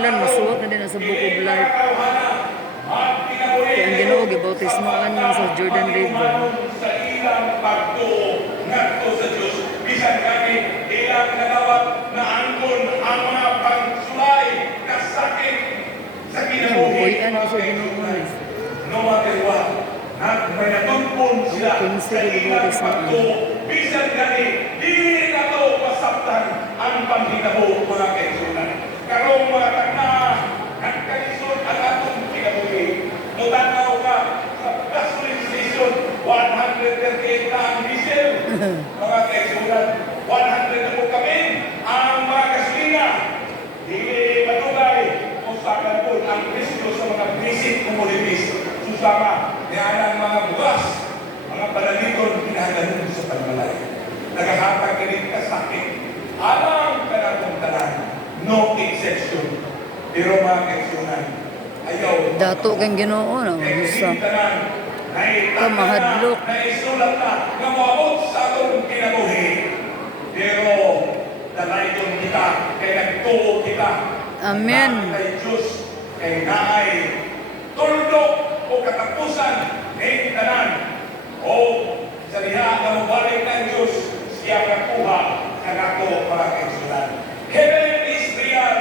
pangalan, masuot na din sa Book of Life. Kaya ang Ginoo gibautismoan man sa Jordan River. Sa ilang pagtuo ngadto sa Dios bisan kami ilang nadawat na angkon ang mga pagsulay na sakit sa kinabuhi. Buhay-an ako sa Ginoo. No matter what, may natumpon sila sa ilang pagtuo bisan kami dili na to masabtan ang panghitabo mga kaigsunan. Karong mga tagna nagkalisod ang atong kinabuhi. Mutanaw ka sa gasoline station, 138 na ang diesel. Mga kaigsunan, 100 na po kami ang mga gasolina. Dili matugay kung saan po ang presyo sa mga basic commodities. Susama, niyan ang mga bugas, mga panaliton, kinahanglan sa pagmalay. Nagahatag ka rin kasakit. Alam ka na kung tanan, no exception. Pero mga kaigsunan, ayaw. Dato kang Ginoo na usa. Kamahadlok. Naisulat na nga moabot sa atong kinabuhi. Pero dalayton kita, kay nagtuo kita. Amen. Kay Diyos, kay naay tuldok o katapusan ng tanan. O sa diha nga mabalik ng Diyos, siya nakuha sa nato mga kaigsunan. Heaven is real,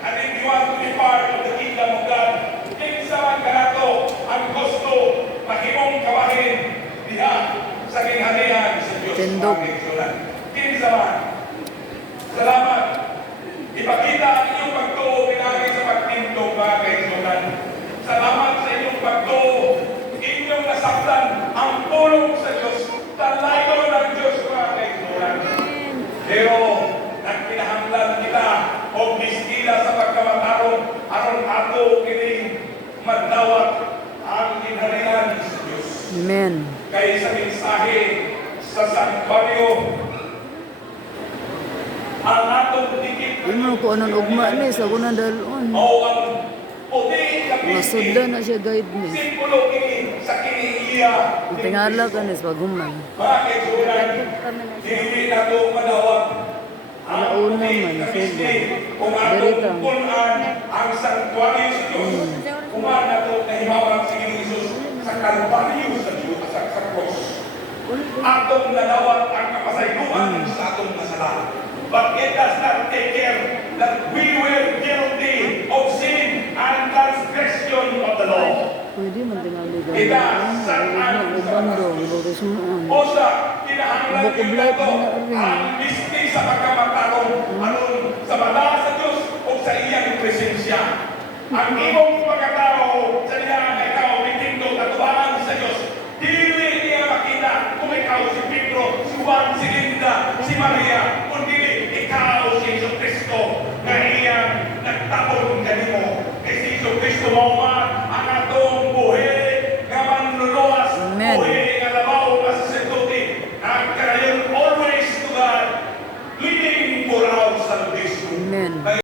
and if you want to be part of the kingdom of God, kinsa man kanato ang gusto mahimong kawahin diha sa kingharian sa Diyos. Tindog. Kinsa man. Salamat. Ipakita ang inyong pagtuo pinagay sa pagtindog mga kaigsunan. Salamat sa inyong pagtuo. Inyong nasaktan ang pulong sa Diyos. Talayo ng Diyos mga kaigsunan. Pero nagkinahanglan kita o miskila sa pagkamatarong aron ato kini magdawat ang kinharian sa Diyos. Amen. Kaya sa mensahe sa Santuario, ang atong dikit Ano ko anong ugma ni sa kuna dalon. o ang puti na Masudlan na siya guide ni. simpulo kini sa kiniiya. Tingala ka ni sa paghuman. Bakit sunan? Hindi na ito madawag. Alauna man, sige. Kung atong Ganito. punan ang Santuario sa Diyos, kung na ito nahimawarang si Jesus sa Kalbaryo sa Diyos, sa cross. Atong nadawat ang kapasayuan sa atong kasalanan. But it does not take care that we were guilty of sin and transgression of the law. Pwede man tingali Kita ganun. saan Ubando, bautismoan. o sa kinahanglan Book of kita Life to na rin. ang listi sa pagkamatarong anon sa bala sa Diyos o sa iyang presensya. Ang imong pagkatao sa iyang